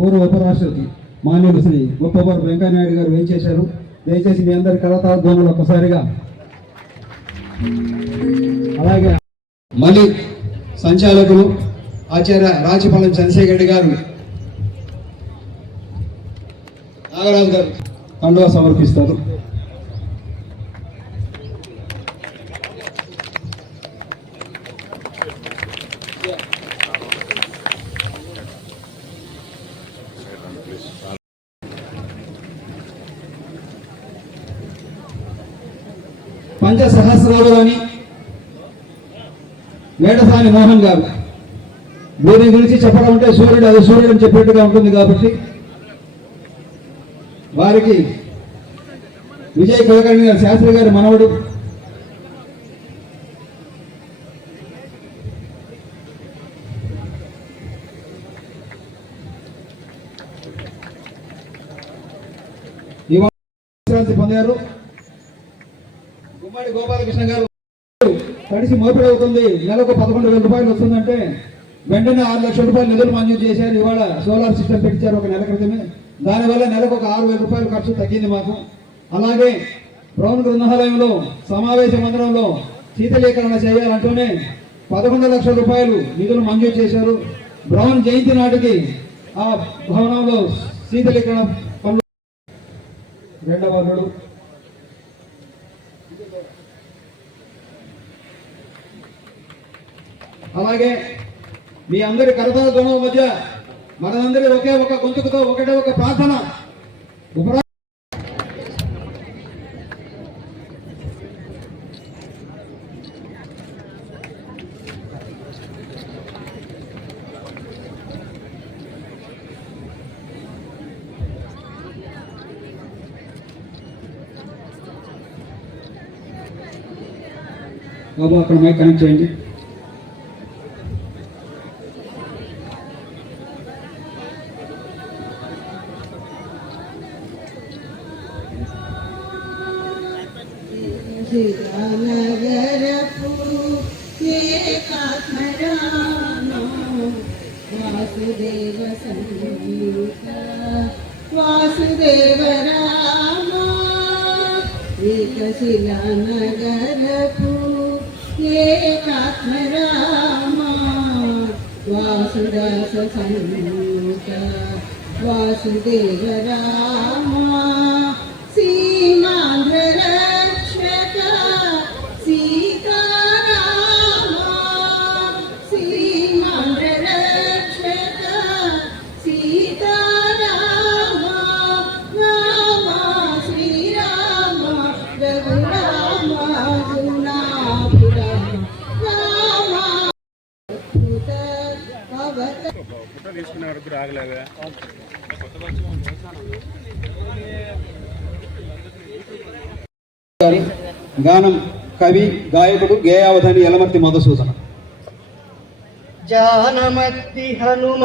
పూర్వ ఉపరాష్ట్రపతి మాన్యులు శ్రీ గొప్పవారు వెంకయ్యనాయుడు గారు ఏం చేశారు? దయచేసి మీ అందరి కరతాళ ధ్వనులు ఒక్కసారిగా. అలాగే మళ్ళీ సంచాలకులు ఆచార్య రాజపాలెం చంద్రశేఖర్ గారు నాగరాజు గారు కండువా సమర్పిస్తారు. పంచ సహస్రాలని వేటసాని మోహన్ గారు. దీని గురించి చెప్పడం అంటే సూర్యుడు అది సూర్యుడు అని చెప్పేట్టుగా ఉంటుంది కాబట్టి వారికి విజయ్ కులకర్ణి గారు శాస్త్రి గారి మనవడు. ఇవాళ విశ్రాంతి పొందారు. ఉమ్మడి గోపాలకృష్ణ గారు కలిసి మోపిడి అవుతుంది. నెలకు పదకొండు వేల రూపాయలు వస్తుందంటే వెంటనే ఆరు లక్షల రూపాయలు నిధులు మంజూరు చేశారు. ఇవాళ సోలార్ సిస్టమ్ పెట్టించారు ఒక నెల క్రితమే. దానివల్ల నెలకు ఒక ఆరు వేల రూపాయలు ఖర్చు తగ్గింది మాకు. అలాగే బ్రౌన్ గృహాలయంలో సమావేశ మందిరంలో శీతలీకరణ చేయాలంటూనే పదకొండు లక్షల రూపాయలు నిధులు మంజూరు చేశారు. బ్రౌన్ జయంతి నాటికి ఆ భవనంలో శీతలీకరణ పనులు రెండవ అలాగే మీ అందరి కరతాల ధ్వనుల మధ్య మనందరి ఒకే ఒక గొంతుకుతో ఒకటే ఒక ప్రార్థన. ఉపరా బాబు అక్కడ మైక్ కనెక్ట్ చేయండి. నగరపు వాసుదేవ సంగీత వాసుదేవ రామ ఏకశిల నగరపు ఏకాత్మరామ వాసుదాస సంగీత వాసుదేవ రామ సీమాంధ్ర ఫోటో తీసుకునే వరకు రాగలేదా గానం కవి గాయకుడు గేయావధాని యలమర్తి మధుసూదన జానమత్తి హనుమ